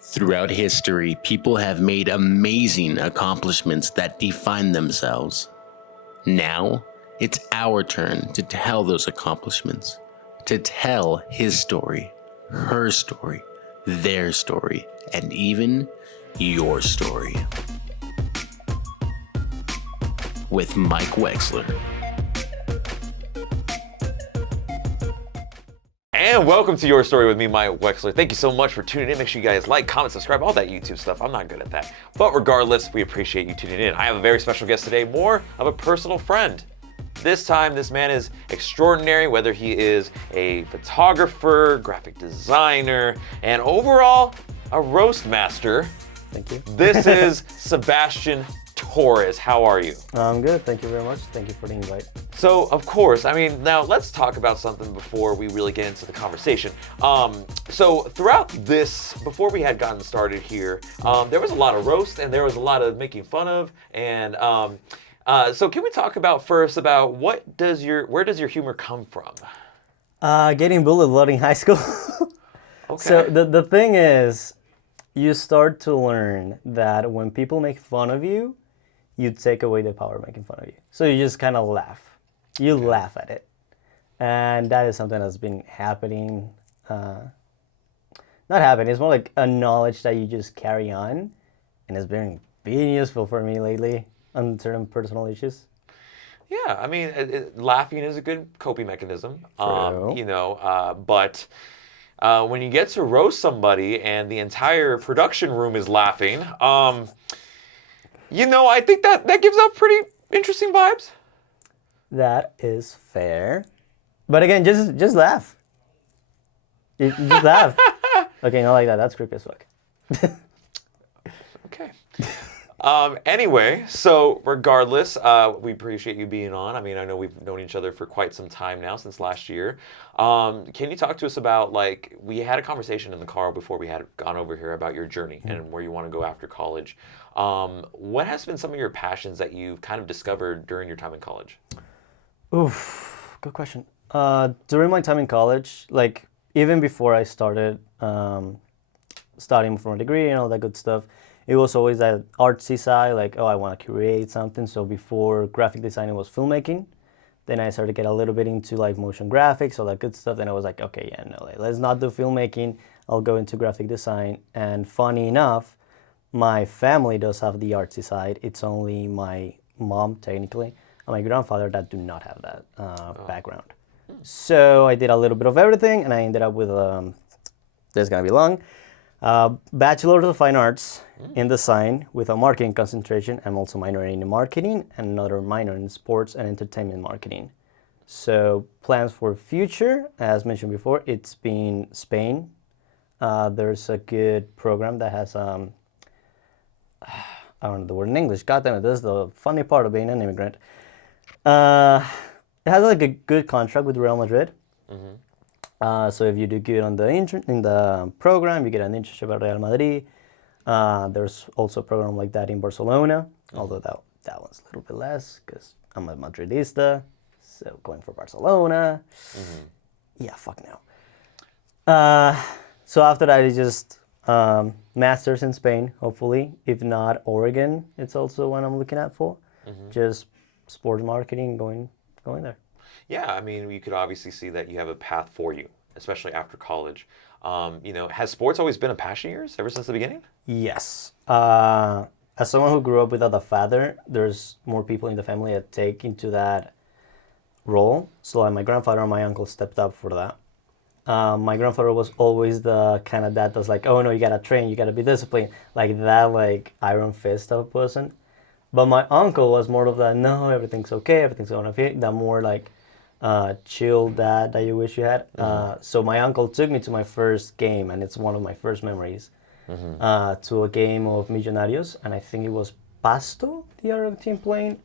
Throughout history, people have made amazing accomplishments that define themselves. Now, it's our turn to tell those accomplishments, to tell his story, her story, their story, and even your story. With Mike Wexler. And welcome to Your Story with me, Mike Wexler. Thank you so much for tuning in. Make sure you guys like, comment, subscribe, all that YouTube stuff. I'm not good at that. But regardless, we appreciate you tuning in. I have a very special guest today, more of a personal friend. This time, this man is extraordinary, whether he is a photographer, graphic designer, and overall, a roast master. Thank you. This is Sebastian Torres. How are you? I'm good. Thank you very much. Thank you for the invite. So, of course, now let's talk about something before we really get into the conversation. So throughout this, before we had gotten started here, there was a lot of roast and there was a lot of making fun of. And so can we talk about where does your humor come from? Getting bullied a lot in high school. Okay. So the thing is, you start to learn that when people make fun of you, you take away the power of making fun of you. So you just kind of laugh. You laugh at it. And that is something that's been happening. Not happening, it's more like a knowledge that you just carry on. And it's been being useful for me lately on certain personal issues. Yeah, I mean, laughing is a good coping mechanism. True. But when you get to roast somebody and the entire production room is laughing, I think that gives out pretty interesting vibes. That is fair. But again, just laugh. Just laugh. Okay, not like that. That's creepy as fuck. Okay. Anyway, so regardless, we appreciate you being on. I mean, I know we've known each other for quite some time now, since last year. Can you talk to us about, we had a conversation in the car before we had gone over here about your journey and where you want to go after college. What has been some of your passions that you've kind of discovered during your time in college? Oof, good question. During my time in college, even before I started studying for a degree and all that good stuff, it was always that artsy side, I want to create something. So before graphic design, it was filmmaking. Then I started to get a little bit into motion graphics, all that good stuff. Then I was like, okay, yeah, no, let's not do filmmaking. I'll go into graphic design. And funny enough, my family does have the artsy side. It's only my mom, technically, and my grandfather that do not have that background. So I did a little bit of everything, and I ended up with, this is going to be long, Bachelor of Fine Arts in Design with a marketing concentration. I'm also minoring in marketing and another minor in sports and entertainment marketing. So plans for future, as mentioned before, it's been Spain. There's a good program that has, I don't know the word in English, God damn it, this is the funny part of being an immigrant. It has a good contract with Real Madrid. Mm-hmm. So if you do good on in the program, you get an internship at Real Madrid. There's also a program like that in Barcelona, although that one's a little bit less because I'm a Madridista, so going for Barcelona. Mm-hmm. Yeah, fuck no. So after that, it's just masters in Spain, hopefully. If not, Oregon, it's also one I'm looking at for. Mm-hmm. Just sports marketing, going there. Yeah, I mean, you could obviously see that you have a path for you, especially after college. Has sports always been a passion of yours ever since the beginning? Yes. As someone who grew up without a father, there's more people in the family that take into that role. So my grandfather and my uncle stepped up for that. My grandfather was always the kind of dad that's like, oh no, you gotta train, you gotta be disciplined. Iron fist type of person. But my uncle was more of that, no, everything's okay, everything's gonna fit. That more chill dad that you wish you had. Mm-hmm. So my uncle took me to my first game, and it's one of my first memories, to a game of Millonarios, and I think it was Pasto, the other team playing.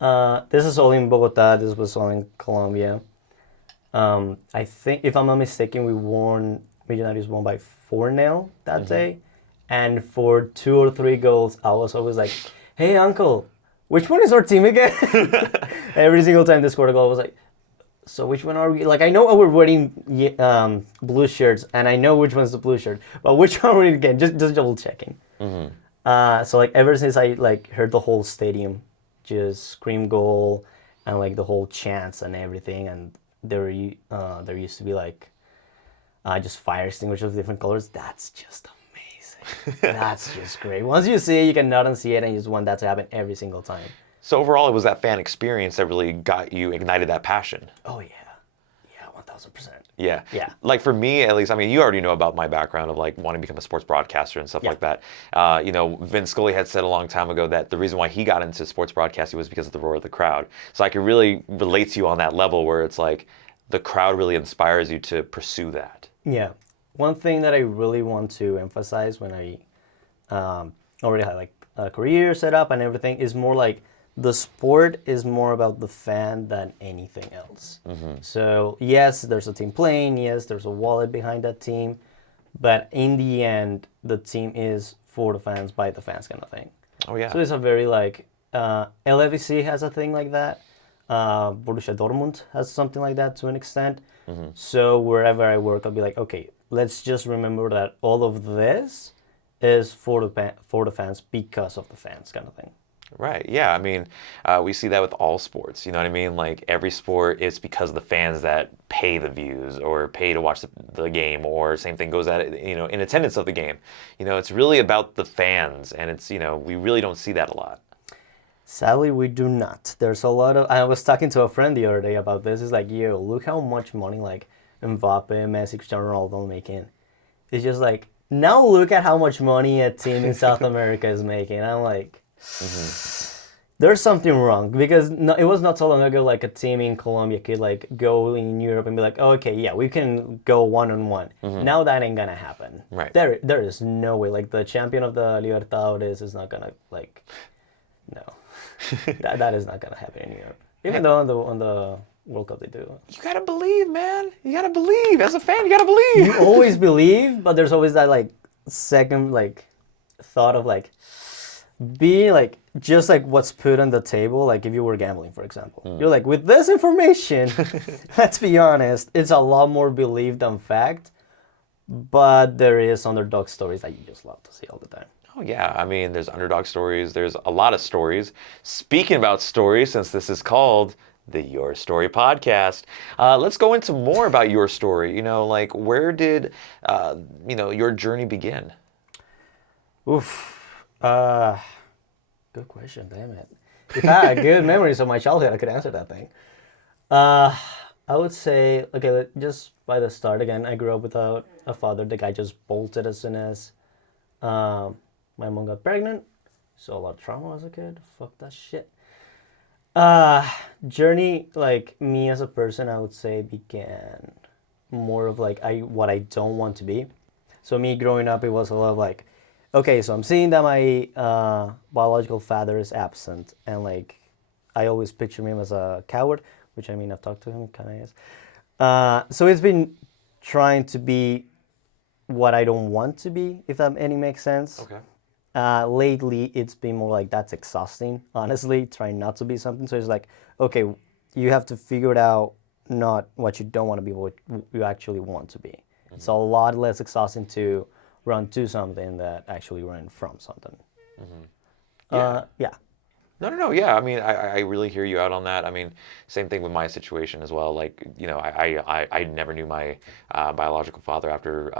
This is all in Bogota, this was all in Colombia. I think, if I'm not mistaken, Millonarios won by 4-0 that day. And for 2 or 3 goals, I was always like, hey, uncle, which one is our team again? Every single time they scored a goal, I was like, So which one are we? Like, I know we're wearing blue shirts, and I know which one's the blue shirt, but which one are we again? Just double checking. So like ever since I like heard the whole stadium just scream goal and like the whole chants and everything, and there used to be like just fire extinguishers of different colors. That's just amazing. That's just great. Once you see it, you cannot unsee it, and you just want that to happen every single time. So overall, it was that fan experience that really got you, ignited that passion. Oh yeah, 1000%. Yeah. Yeah. Like for me, at least, I mean, you already know about my background of like wanting to become a sports broadcaster and stuff like that. You know, Vin Scully had said a long time ago that the reason why he got into sports broadcasting was because of the roar of the crowd. So I can really relate to you on that level where it's like the crowd really inspires you to pursue that. Yeah. One thing that I really want to emphasize when I already had like a career set up and everything is more like the sport is more about the fan than anything else. So yes, there's a team playing, yes, there's a wallet behind that team, but in the end, the team is for the fans, by the fans kind of thing. Oh yeah. So it's a very like, LFC has a thing like that. Borussia Dortmund has something like that to an extent. So wherever I work, I'll be like, okay, let's just remember that all of this is for the fans because of the fans kind of thing. Right. Yeah. I mean, we see that with all sports. You know what I mean? Like every sport, it's because of the fans that pay the views or pay to watch the game, or same thing goes at, you know, in attendance of the game. You know, it's really about the fans, and it's, you know, we really don't see that a lot. Sadly, we do not. There's a lot of. I was talking to a friend the other day about this. It's like, yo, look how much money like Mbappe, Messi, Cristiano Ronaldo making. It's just like, now look at how much money a team in South America is making. I'm like, there's something wrong, because it was not so long ago like a team in Colombia could like go in Europe and be like, oh, okay, yeah, we can go one-on-one. Now that ain't gonna happen. Right. There is no way. Like the champion of the Libertadores is not gonna like, no, that is not gonna happen in Europe. Even though on the World Cup they do. You gotta believe, man. You gotta believe. As a fan, you gotta believe. You always believe, but there's always that like second like thought of like, be like just like what's put on the table. Like if you were gambling, for example, you're like, with this information, let's be honest, it's a lot more belief than fact, but there is underdog stories that you just love to see all the time. Oh yeah, I mean, there's underdog stories. There's a lot of stories. Speaking about stories, since this is called the Your Story podcast, let's go into more about your story. You know, like where did you know, your journey begin? Oof. Good question, damn it. If I had good memories of my childhood, I could answer that thing. I would say, okay, just by the start again, I grew up without a father. The guy just bolted as soon as my mom got pregnant. So a lot of trauma as a kid. Fuck that shit. Journey, like me as a person, I would say began more of like what I don't want to be. So me growing up, it was a lot of like, okay, so I'm seeing that my biological father is absent, and like I always picture him as a coward, which I mean I've talked to him, kind of is. So it's been trying to be what I don't want to be, if that any makes sense. Okay. Lately, it's been more like that's exhausting, honestly, trying not to be something. So it's like, okay, you have to figure it out, not what you don't want to be, but what you actually want to be. It's a lot less exhausting to run to something that actually run from something. Yeah. Yeah. No. Yeah, I mean, I really hear you out on that. I mean, same thing with my situation as well. Like, you know, I never knew my biological father after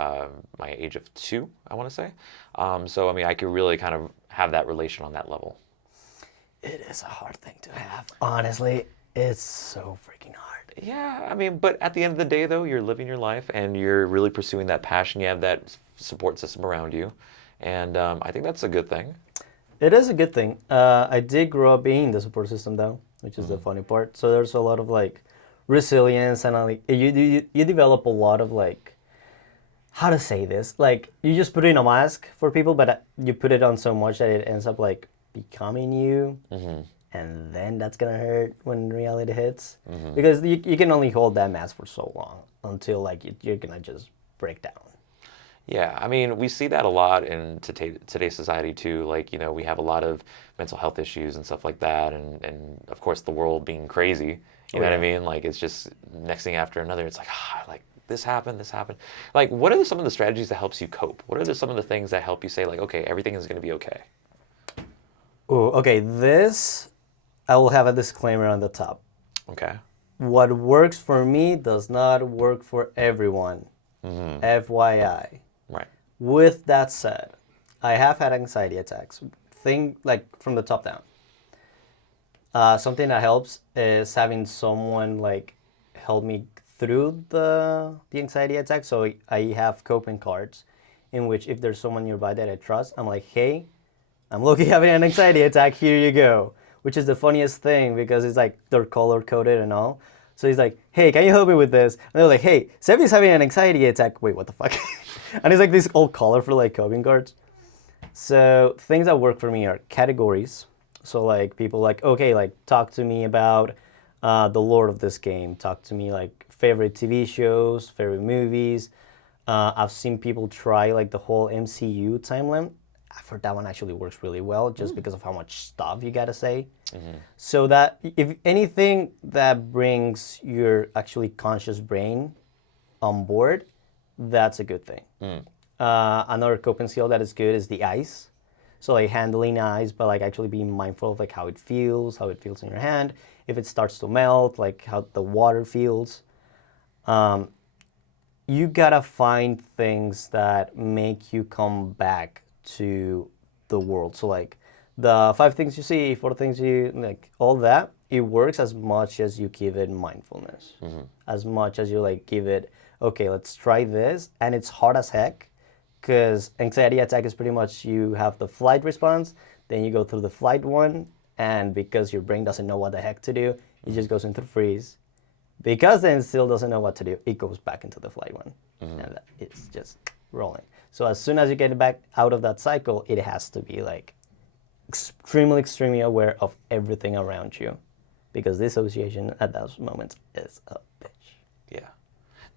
my age of 2, I want to say. So, I mean, I could really kind of have that relation on that level. It is a hard thing to have. Honestly, it's so freaking hard. Yeah, I mean, but at the end of the day, though, you're living your life and you're really pursuing that passion. You have that support system around you. And I think that's a good thing. It is a good thing. I did grow up being the support system, though, which is the funny part. So there's a lot of like resilience, and like you develop a lot of like, how to say this? Like you just put in a mask for people, but you put it on so much that it ends up like becoming you, and then that's gonna hurt when reality hits, because you can only hold that mask for so long until like you're gonna just break down. Yeah, I mean, we see that a lot in today's society too. Like, we have a lot of mental health issues and stuff like that, and of course the world being crazy. You know what I mean? Like, it's just next thing after another. It's like this happened, this happened. Like, what are some of the strategies that helps you cope? What are some of the things that help you say like, okay, everything is going to be okay? Oh, okay. This, I will have a disclaimer on the top. Okay. What works for me does not work for everyone. FYI. Right. With that said, I have had anxiety attacks. Think like from the top down. Something that helps is having someone like help me through the anxiety attack. So I have coping cards in which if there's someone nearby that I trust, I'm like, hey, I'm low-key having an anxiety attack, here you go. Which is the funniest thing because it's like they're color-coded and all. So he's like, hey, can you help me with this? And they're like, hey, Sebi's having an anxiety attack. Wait, what the fuck? And it's like these all colorful like coping cards. So things that work for me are categories. So like people like, okay, like talk to me about the lore of this game. Talk to me like favorite TV shows, favorite movies. I've seen people try like the whole MCU timeline. I've heard that one actually works really well just because of how much stuff you gotta say. So that if anything that brings your actually conscious brain on board, that's a good thing. Another coping skill that is good is the ice. So like handling ice, but like actually being mindful of like how it feels in your hand. If it starts to melt, like how the water feels. You gotta find things that make you come back to the world. So like the 5 things you see, 4 things you like, all that, it works as much as you give it mindfulness. As much as you like give it, okay, let's try this. And it's hard as heck because anxiety attack is pretty much you have the flight response, then you go through the flight one, and because your brain doesn't know what the heck to do, it just goes into freeze. Because then it still doesn't know what to do, it goes back into the flight one. And it's just rolling. So as soon as you get back out of that cycle, it has to be like extremely aware of everything around you. Because dissociation at those moments is a bitch. Yeah.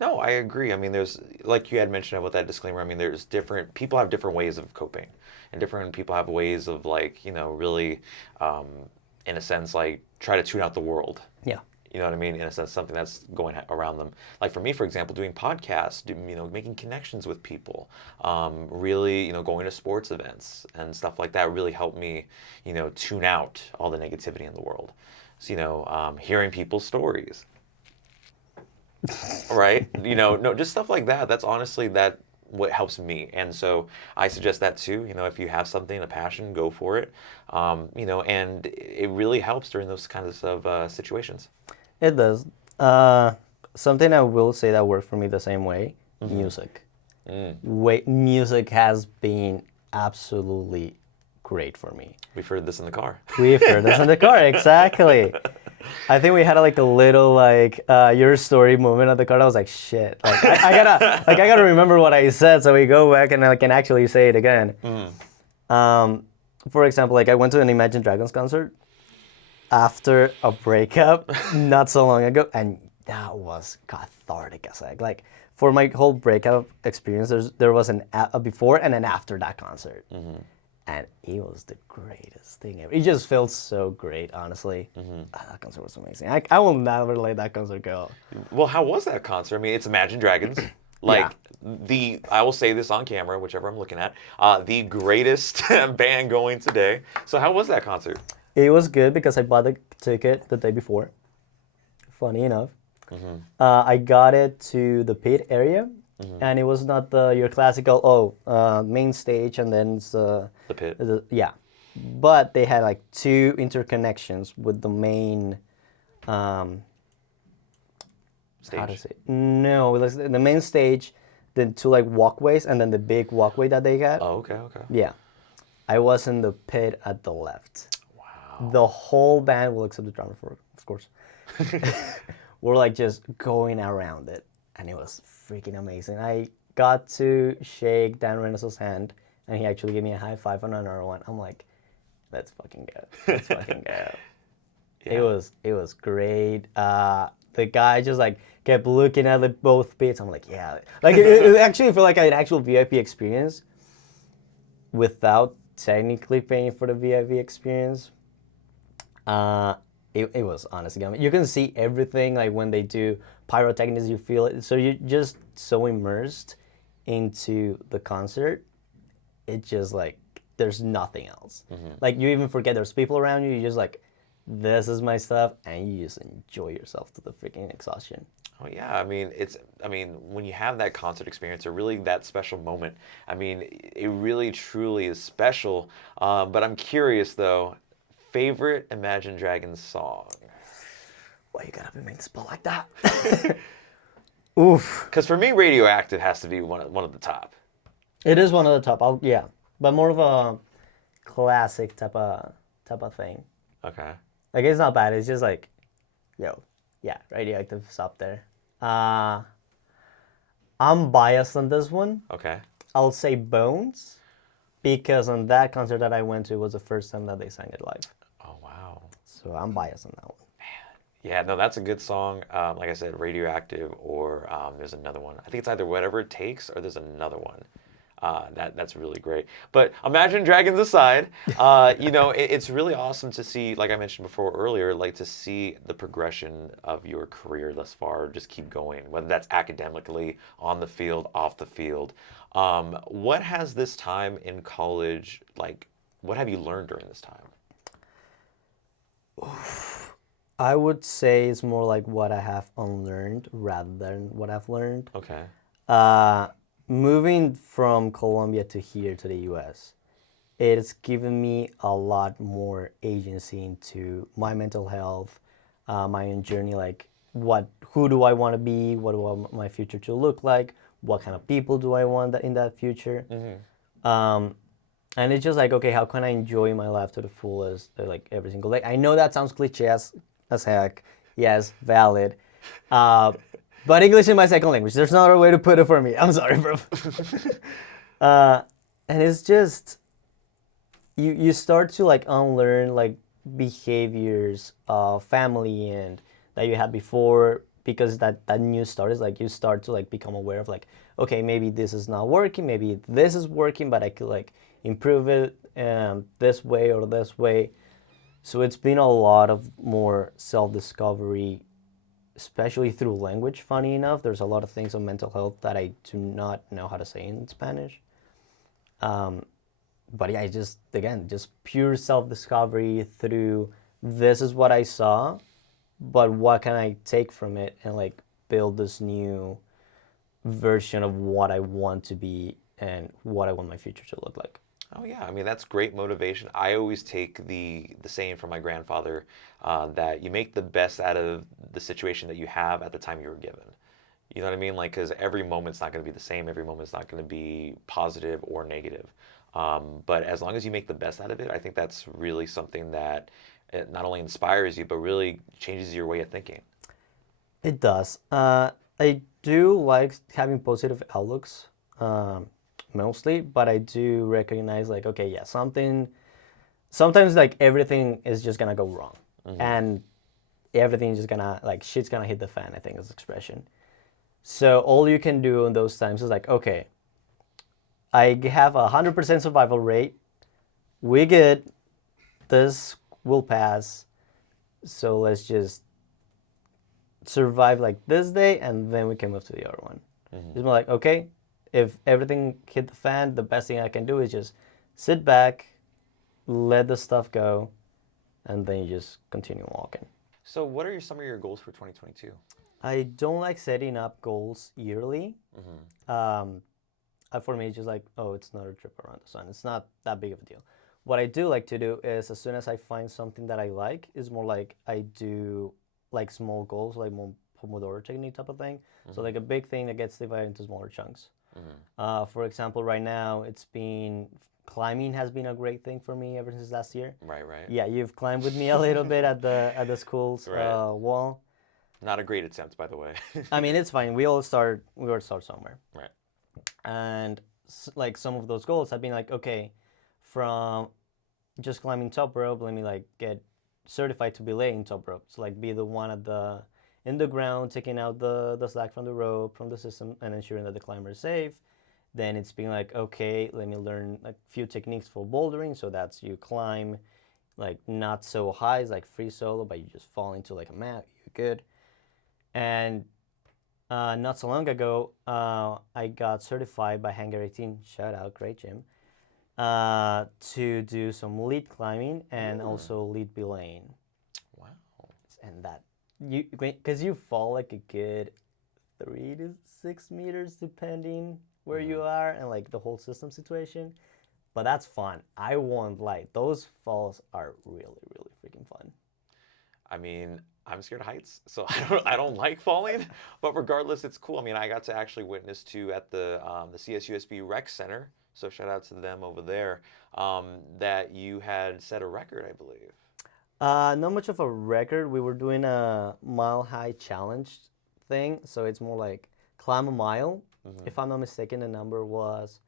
No, I agree. I mean, there's, like you had mentioned about that disclaimer, I mean, there's people have different ways of coping. And different people have ways of like, really, in a sense, like try to tune out the world. Yeah. You know what I mean? In a sense, something that's going around them. Like for me, for example, doing podcasts, making connections with people, really, going to sports events and stuff like that really helped me, tune out all the negativity in the world. So, hearing people's stories, right? No, just stuff like that. That's honestly what helps me. And so I suggest that too. If you have something, a passion, go for it. And it really helps during those kinds of situations. It does. Something I will say that worked for me the same way, music. Music has been absolutely great for me. We've heard this in the car. We've heard this in the car, exactly. I think we had like a little your story moment of the car. I was like, shit. Like I gotta remember what I said, so we go back and I can actually say it again. For example, like I went to an Imagine Dragons concert after a breakup not so long ago, and that was cathartic as heck. Like for my whole breakup experience, there was a before and an after that concert. And it was the greatest thing ever. It just felt so great, honestly. That concert was amazing. I will never let that concert go. Well, how was that concert? I mean, it's Imagine Dragons. Like, I will say this on camera, whichever I'm looking at, the greatest band going today. So how was that concert? It was good because I bought the ticket the day before. Funny enough. I got it to the pit area. And it was not your classical, main stage and then it's the pit. Yeah. But they had like 2 interconnections with the main Stage. How to say? No, it was the main stage, then 2 like walkways and then the big walkway that they got. Oh, okay. Yeah. I was in the pit at the left. Wow. The whole band, well except the drummer of course. We're like just going around it. And it was freaking amazing. I got to shake Dan Reynolds' hand, and he actually gave me a high five on another one. I'm like, let's fucking go. Let's fucking go. Yeah. It was great. the guy just like kept looking at both pits. I'm like, yeah, like it actually felt like an actual VIP experience without technically paying for the VIP experience. It was honestly, I mean, you can see everything like when they do pyrotechnics, you feel it. So you're just so immersed into the concert. It just like there's nothing else. Like you even forget there's people around you. You just like, this is my stuff, and you just enjoy yourself to the freaking exhaustion. Oh yeah, I mean when you have that concert experience or really that special moment, I mean it really truly is special. But I'm curious though, favorite Imagine Dragons song? Why you gotta be made to spell like that? Oof. Because for me, Radioactive has to be one of the top. It is one of the top. Yeah, but more of a classic type of thing. Okay. Like it's not bad. It's just like, yo, yeah, Radioactive's up there. I'm biased on this one. Okay. I'll say Bones, because on that concert that I went to was the first time that they sang it live. Oh wow. So I'm biased on that one. Yeah, no, that's a good song. Like I said, Radioactive, or there's another one. I think it's either Whatever It Takes or there's another one. That's really great. But Imagine Dragons aside, it's really awesome to see, like I mentioned before earlier, like to see the progression of your career thus far just keep going, whether that's academically, on the field, off the field. What has this time in college, like, what have you learned during this time? I would say it's more like what I have unlearned rather than what I've learned. Okay. Moving from Colombia to here to the US, it's given me a lot more agency into my mental health, my own journey, like who do I want to be, what do I want my future to look like, what kind of people do I want in that future. And it's just like, okay, how can I enjoy my life to the fullest, like every single day? I know that sounds cliche as heck. Yes, valid. But English is my second language. There's no other way to put it for me. I'm sorry, bro. And it's just, you start to like unlearn like behaviors of family and that you had before, because that new start is like you start to like become aware of like, okay, maybe this is not working, maybe this is working, but I could like improve it this way or this way. So it's been a lot of more self-discovery, especially through language. Funny enough, there's a lot of things on mental health that I do not know how to say in Spanish. But yeah, just pure self-discovery through this is what I saw, but what can I take from it and like build this new version of what I want to be and what I want my future to look like. Oh yeah, I mean that's great motivation. I always take the saying from my grandfather that you make the best out of the situation that you have at the time you were given. You know what I mean? Like, because every moment's not going to be the same. Every moment's not going to be positive or negative. But as long as you make the best out of it, I think that's really something that it not only inspires you, but really changes your way of thinking. It does. I do like having positive outlooks. Mostly, but I do recognize like, okay, yeah, sometimes like everything is just gonna go wrong, and everything's just gonna like shit's gonna hit the fan, I think is the expression. So all you can do in those times is like, okay, I have 100% survival rate, we good, this will pass, so let's just survive like this day and then we can move to the other one. It's more like, okay, if everything hit the fan, the best thing I can do is just sit back, let the stuff go, and then you just continue walking. So what are some of your goals for 2022? I don't like setting up goals yearly. For me, it's just like, oh, it's another trip around the sun. It's not that big of a deal. What I do like to do is as soon as I find something that I like, is more like I do like small goals, like more Pomodoro technique type of thing. So like a big thing that gets divided into smaller chunks. For example, right now climbing has been a great thing for me ever since last year. Right. Yeah, you've climbed with me a little bit at the school's wall. Not a great attempt, by the way. I mean, it's fine. We all start somewhere. Right. And like some of those goals have been like, okay, from just climbing top rope, let me like get certified to belay in top rope. So like be the one at the in the ground, taking out the slack from the rope, from the system, and ensuring that the climber is safe. Then it's being like, okay, let me learn a few techniques for bouldering. So that's you climb like not so high, it's like free solo, but you just fall into like a mat, you're good. And not so long ago, I got certified by Hangar 18, shout out, great gym, to do some lead climbing and also lead belaying. Wow. And that, because you fall like a good 3 to 6 meters depending where you are and like the whole system situation. But that's fun. I won't lie. Those falls are really, really freaking fun. I mean, I'm scared of heights, so I don't like falling. But regardless, it's cool. I mean, I got to actually witness to at the CSUSB Rec Center. So shout out to them over there. That you had set a record, I believe. Not much of a record. We were doing a mile high challenge thing. So it's more like climb a mile. If I'm not mistaken, the number was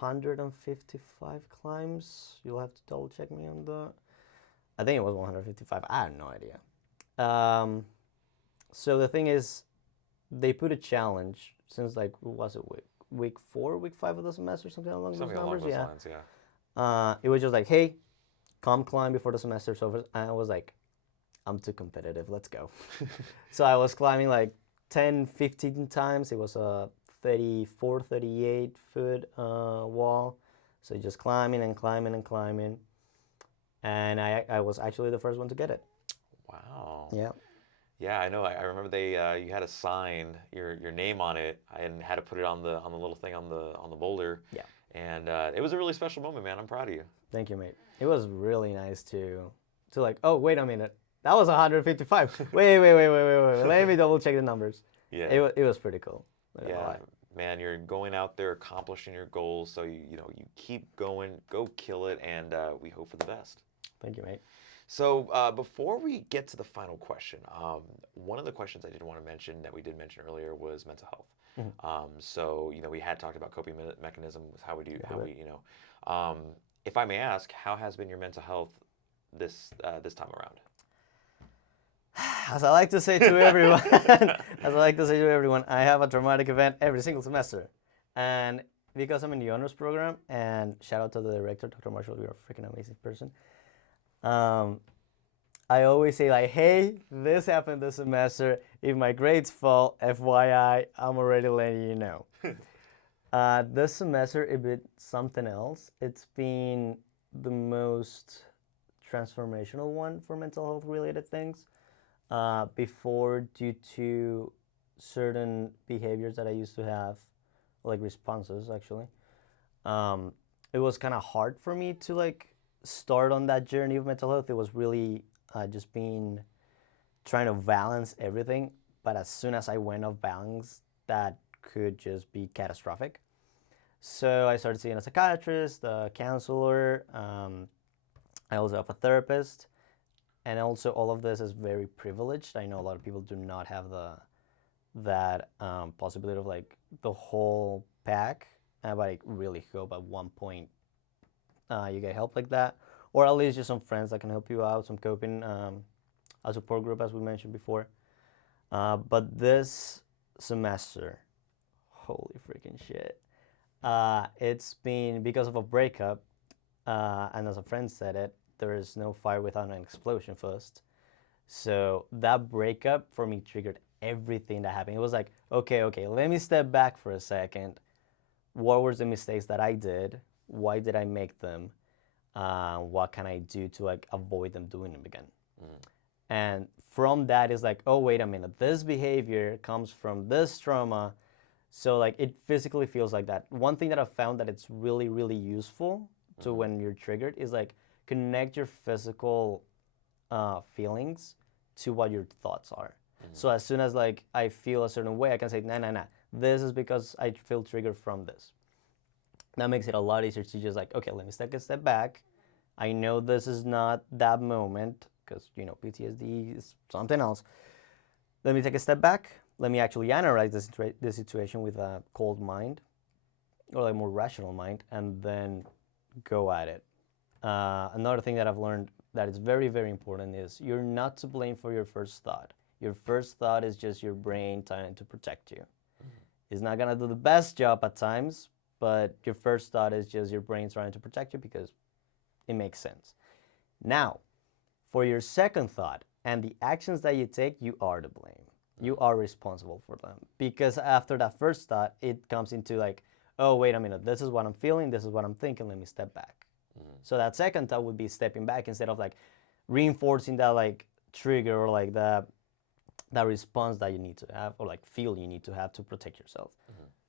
155 climbs. You'll have to double check me on the. I think it was 155. I have no idea. So the thing is, they put a challenge since like was it week 4, week 5 of the semester, something along those numbers. Lines, yeah. It was just like, hey, come climb before the semester's over. And I was like, I'm too competitive. Let's go. So I was climbing like 10, 15 times. It was a 34, 38 foot wall. So just climbing and climbing and climbing. And I was actually the first one to get it. Wow. Yeah. Yeah, I know. I remember they you had to sign your name on it and had to put it on the little thing on the boulder. Yeah. And it was a really special moment, man. I'm proud of you. Thank you, mate. It was really nice to like, oh, wait a minute. That was 155. Wait. Let me double check the numbers. Yeah. It was pretty cool. Yeah, man, you're going out there accomplishing your goals, so you keep going, go kill it, and we hope for the best. Thank you, mate. So before we get to the final question, one of the questions I did want to mention that we did mention earlier was mental health. So we had talked about coping mechanisms, how we if I may ask, how has been your mental health this time around? As I like to say to everyone, I have a traumatic event every single semester. And because I'm in the honors program, and shout out to the director, Dr. Marshall, you're a freaking amazing person. I always say like, hey, this happened this semester. If my grades fall, FYI, I'm already letting you know. This semester, it been something else. It's been the most transformational one for mental health related things. Before, due to certain behaviors that I used to have, like responses actually, it was kind of hard for me to like start on that journey of mental health. It was really just trying to balance everything. But as soon as I went off balance, that could just be catastrophic. So I started seeing a psychiatrist, a counselor. I also have a therapist. And also, all of this is very privileged. I know a lot of people do not have that possibility of like the whole pack. But I really hope at one point you get help like that, or at least just some friends that can help you out, some coping, a support group as we mentioned before. But this semester, holy freaking shit, it's been because of a breakup, and as a friend said it, there is no fire without an explosion first. So that breakup for me triggered everything that happened. It was like, okay, let me step back for a second. What were the mistakes that I did? Why did I make them? What can I do to like avoid them doing them again? And from that is like, oh, wait a minute, this behavior comes from this trauma. So like it physically feels like that. One thing that I've found that it's really, really useful to when you're triggered is like connect your physical feelings to what your thoughts are. So as soon as like I feel a certain way, I can say, nah. This is because I feel triggered from this. That makes it a lot easier to just like, okay, let me take a step back. I know this is not that moment because, PTSD is something else. Let me take a step back. Let me actually analyze this situation with a cold mind or like more rational mind and then go at it. Another thing that I've learned that is very, very important is you're not to blame for your first thought. your first thought is just your brain trying to protect you. It's not gonna do the best job at times, but your first thought is just your brain trying to protect you because it makes sense. Now, for your second thought and the actions that you take, you are to blame. You are responsible for them. Because after that first thought, it comes into like, oh, wait a minute, this is what I'm feeling, this is what I'm thinking, let me step back. So that second thought would be stepping back instead of like reinforcing that like trigger or like that response that you need to have or like feel you need to have to protect yourself.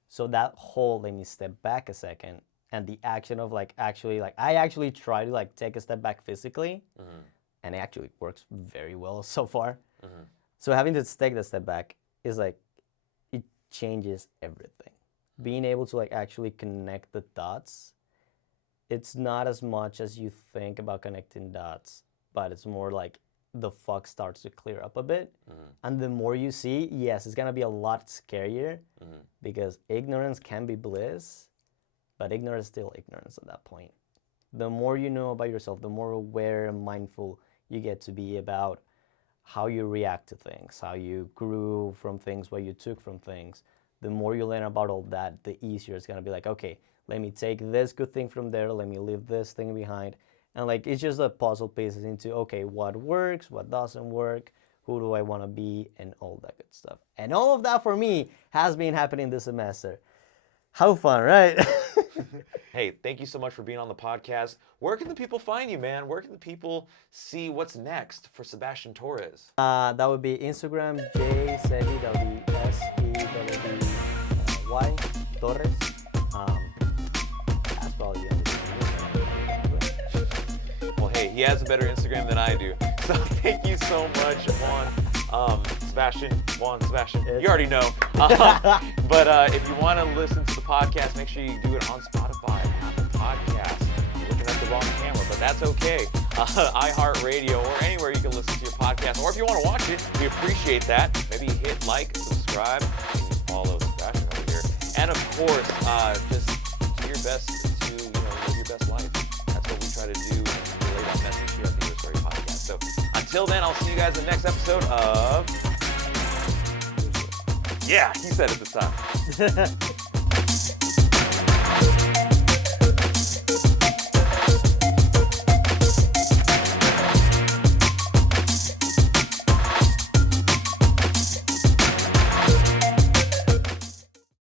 So that whole let me step back a second and the action of like actually like I actually try to like take a step back physically and it actually works very well so far. So having to take that step back is like it changes everything. Being able to like actually connect the dots, it's not as much as you think about connecting dots, but it's more like the fog starts to clear up a bit. And the more you see, yes, it's gonna be a lot scarier because ignorance can be bliss, but ignorance is still ignorance at that point. The more you know about yourself, the more aware and mindful you get to be about how you react to things, how you grew from things, what you took from things. The more you learn about all that, the easier it's gonna be like, okay, let me take this good thing from there, let me leave this thing behind. And like, it's just a puzzle pieces into, okay, what works, what doesn't work, who do I wanna be, and all that good stuff. And all of that for me has been happening this semester. How fun, right? Hey, thank you so much for being on the podcast. Where can the people find you, man? Where can the people see what's next for Sebastian Torres? That would be Instagram, jsebi, that would be SEBBY Torres. That's probably the only thing. Well, hey, he has a better Instagram than I do. So thank you so much, Juan Sebastian. You already know. But if you want to listen to the podcast, make sure you do it on Spotify, Apple Podcasts. You're looking at the wrong camera, but that's okay. iHeartRadio or anywhere you can listen to your podcast. Or if you want to watch it, we appreciate that. Maybe hit like, subscribe, and you follow Sebastian over here. And of course, just do your best to live your best life. That's what we try to do and relay that message here at the Your Story Podcast. So until then, I'll see you guys in the next episode of... Yeah, he said it this time.